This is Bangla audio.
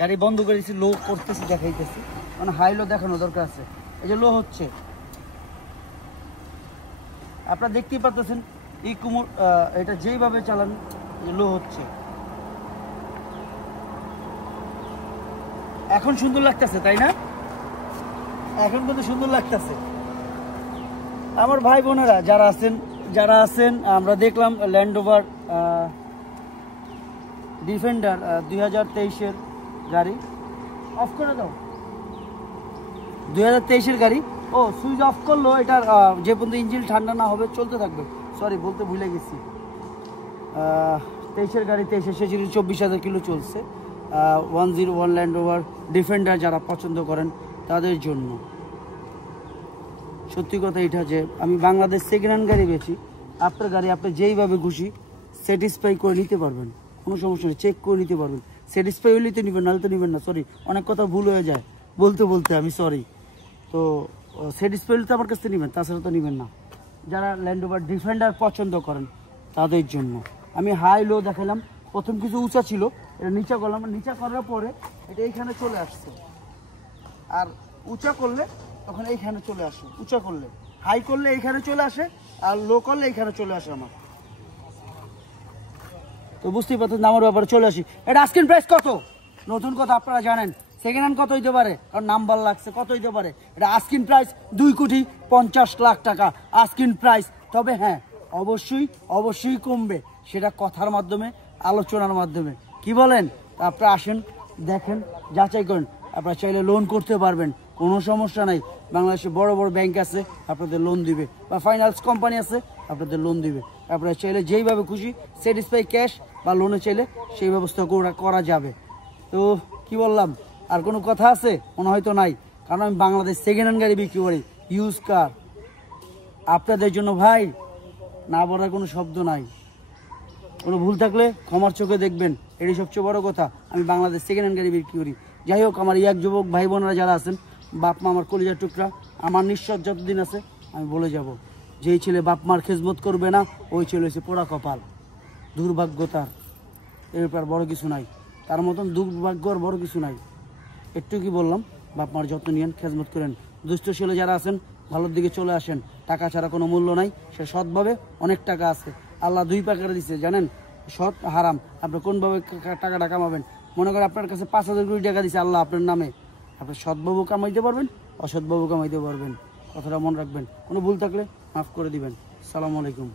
গাড়ি বন্ধ করে দিচ্ছি, লো করতেছি, দেখাইতেছি, মানে হাই লো দেখানো দরকার আছে। এই যে লো হচ্ছে, আপনারা দেখতেই পাচ্ছেন এটা যেইভাবে চালান লো হচ্ছে। এখন সুন্দর লাগতেছে তাই না? এখন কিন্তু সুন্দর লাগতেছে। আমার ভাই বোনেরা যারা আছেন আমরা দেখলাম ল্যান্ড রোভার ডিফেন্ডার 2023-এর গাড়ি। অফ করে দাও। 2023-এর গাড়ি। ও সুইচ অফ করলো, এটার যে পর্যন্ত ইঞ্জিন ঠান্ডা না হবে চলতে থাকবে। সরি, বলতে ভুলে গেছি। 23-এর গাড়ি 23 এসেছিল, 24,000 কিলো চলছে। 101 ল্যান্ড রোভার ডিফেন্ডার যারা পছন্দ করেন তাদের জন্য। সত্যি কথা এটা যে আমি বাংলাদেশ সেকেন্ড হ্যান্ড গাড়ি বেচি। আপনার গাড়ি আপনি যেইভাবে খুশি স্যাটিসফাই করে নিতে পারবেন, কোনো সমস্যা নেই, চেক করে নিতে পারবেন। স্যাটিসফাই হলেই তো নেবেন, নাহলে তো নেবেন না। সরি, অনেক কথা ভুল হয়ে যায় বলতে আমি সরি। তো স্যাটিসফাই হলে তো আমার কাছ থেকে নেবেন, তাছাড়া তো নেবেন না। যারা ল্যান্ড রোভার ডিফেন্ডার পছন্দ করেন তাদের জন্য আমি হাই লো দেখালাম। প্রথম কিছু উঁচা ছিল, এটা নিচা করলাম, নিচা করার পরে এটা এইখানে চলে আসছে। আর উঁচা করলে তখন এইখানে চলে আসে। উঁচা করলে, হাই করলে এইখানে চলে আসে, আর লো করলে এইখানে চলে আসে আমার। তো বুঝতেই পারছেন আমার ব্যাপারে চলে আসি। এটা আস্কিং প্রাইস কত? নতুন কথা আপনারা জানেন, সেকেন্ড হ্যান্ড কত হইতে পারে, কারণ নাম্বার লাগছে, কত হইতে পারে। এটা আস্কিং প্রাইস 2,50,00,000 টাকা আস্কিং প্রাইস। তবে হ্যাঁ, অবশ্যই কমবে, সেটা কথার মাধ্যমে, আলোচনার মাধ্যমে। কি বলেন? আপনারা আসেন, দেখেন, যাচাই করেন। আপনারা চাইলে লোন করতে পারবেন, কোনো সমস্যা নাই। বাংলাদেশে বড় বড় ব্যাংক আছে, আপনাদের লোন দিবে, বা ফাইন্যান্স কোম্পানি আছে, আপনাদের লোন দিবে। আপনারা চাইলে যেইভাবে খুশি স্যাটিসফাই ক্যাশ বা লোনে চাইলে সেই ব্যবস্থা করা যাবে। তো কি বললাম, আর কোনো কথা আছে? মনে হয়তো নাই, কারণ আমি বাংলাদেশ সেকেন্ড হ্যান্ড গাড়ি বিক্রি করি, ইউজ কার। আপনাদের জন্য ভাই না বলার কোনো শব্দ নাই। কোনো ভুল থাকলে ক্ষমার চোখে দেখবেন, এটাই সবচেয়ে বড় কথা। আমি বাংলাদেশ সেকেন্ড হ্যান্ড গাড়ি বিক্রি করি। যাই হোক, আমার এক যুবক ভাই বোনেরা যারা আছেন, বাপ মা আমার কলিজার টুকরা, আমার নিঃশ্বাস যতদিন আছে আমি বলে যাব, যেই ছেলে বাপ মার খেজমত করবে না ওই ছেলে হচ্ছে পোড়া কপাল, দুর্ভাগ্য তার। এরপর বড় কিছু নাই, তার মতন দুর্ভাগ্য আর বড় কিছু নাই। একটু কি বললাম, বাপ মার যত্ন নিয়েন, খেজমত করেন। দুষ্ট ছেলে যারা আছেন ভালোর দিকে চলে আসেন। টাকা ছাড়া কোনো মূল্য নাই, সে সৎভাবে অনেক টাকা আছে। আল্লাহ দুই প্রকারে দিচ্ছে জানেন, সৎ হারাম। আপনি কোনভাবে টাকাটা কামাবেন? মনে করেন আপনার কাছে 5,000 কোটি টাকা দিচ্ছে আল্লাহ আপনার নামে, আপনি সৎভাবেও কামাইতে পারবেন, অসৎভাবেও কামাইতে পারবেন। কথাটা মনে রাখবেন। কোনো ভুল থাকলে মাফ করে দিবেন। আসসালামু আলাইকুম।